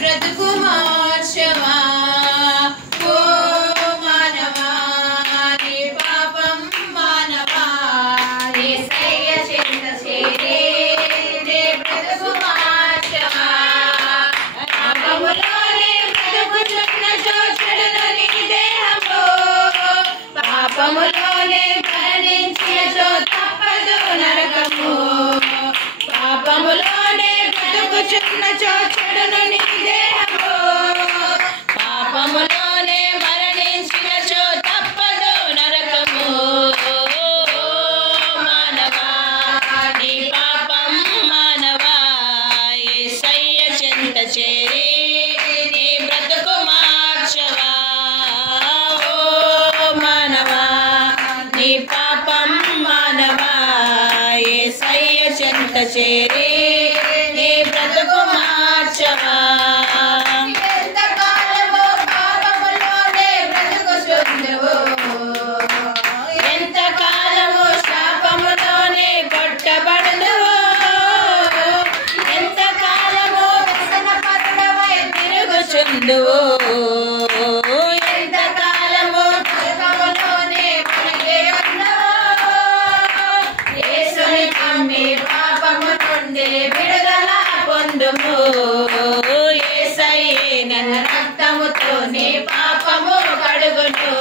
బ్రతుకు మార్చవా ఓ మానవా నీ పాపం మానవా యేసయ్య చెంత చేరి నీ బ్రతుకు మార్చవా పాపములోనే బ్రతుకుచున్న చెడును నీ దేహము పాపములోనే మరణించినచో తప్పదు నరకము పాపములోనే బ్రతుకుచున్నచో చెడును నీ దేహము పాపములోనే మరణించినచో తప్పదు నరకము మానవా నీ పాపం మానవా యేసయ్య చెంత చేరి నీ బ్రతుకు మార్చవా ఓ మానవా నీ పాపం మానవా యేసయ్య చెంత చేరి నీ బ్రతుకు మార్చవా ఎంతకాలము పాపములోనే బ్రతుకుచుందువు ఎంతకాలము శాపములోనే కొట్టబడుదువు ఎంతకాలము వ్యసనపరుడవై తిరుగుచుందువు ఎంతకాలము నరకములోనే మునిగి ఉన్నావు యేసుని నమ్మి పాపము నుండి విడుదల పొందుము యేసయ్యే తన రక్తముతో నీ పాపము కడుగును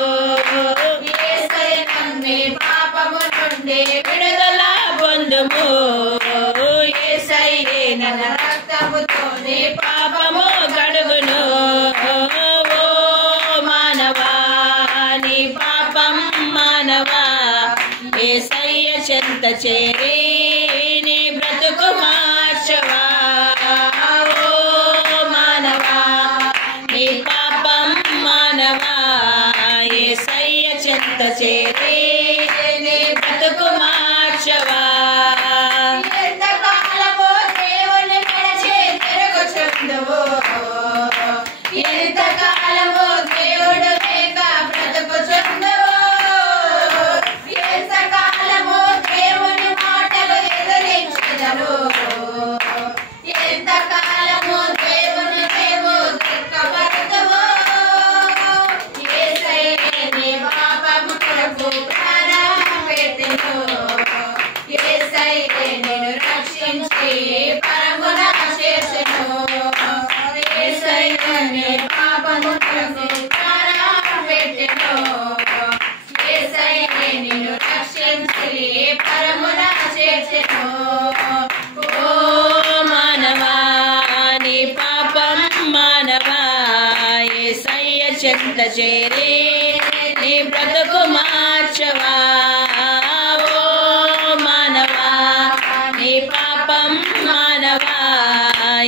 యేసయ్య నమ్మి పాపము నుండి విడుదల పొందుము యేసయ్యే తన రక్తముతో నీ పాపము కడుగును ఓ మానవా నీ పాపం మానవా యేసయ్య చెంత చేరి నీ బ్రతుకు మార్చవా ఓ మానవా నీ పాపం మానవా యేసయ్య చెంత చేరి నీ బ్రతుకు మార్చవా ఎంతకాలము దేవుని విడిచి తిరుగుచుందువు ఎంతకాలము దేవుడు లేక బ్రతుకుచుందువు ఎంతకాలము దేవుని మాటలు ఎదిరించెదవు ఎంతకాలము దేవుని నీవు దుఃఖపడుదువు యేసయ్యే నీ పాపము కొరకు ప్రాణం పెట్టెను యేసయ్యే నిన్ను రక్షించి పరమున చేసెను యేసయ్యే నీ పాపము కొరకు ప్రాణం పెట్టెను యేసయ్యే నిన్ను రక్షించి పరమున చేసెను ఓ మానవా నీ పాపం మానవా యేసయ్య చెంత చేరి నీ బ్రతుకు మార్చవా ఓ మానవా నీ పాపం మానవా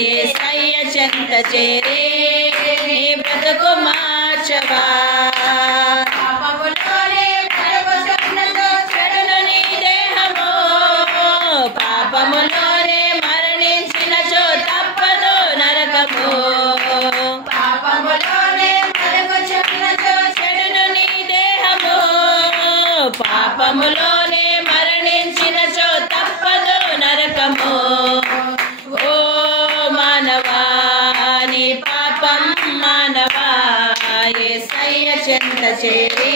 యేసయ్య చెంత చేరి నీ బ్రతుకు మార్చవా పాపములోనే బ్రతుకుచున్నచో చెడును నీ దేహము పాపములోనే మరణించినచో తప్పదు నరకము పాపములోనే బ్రతుకుచున్నచో చెడును నీ దేహము పాపములోనే మరణించినచో తప్పదు నరకము ఓ మానవా నీ పాపం మానవా యేసయ్య చెంత చేరి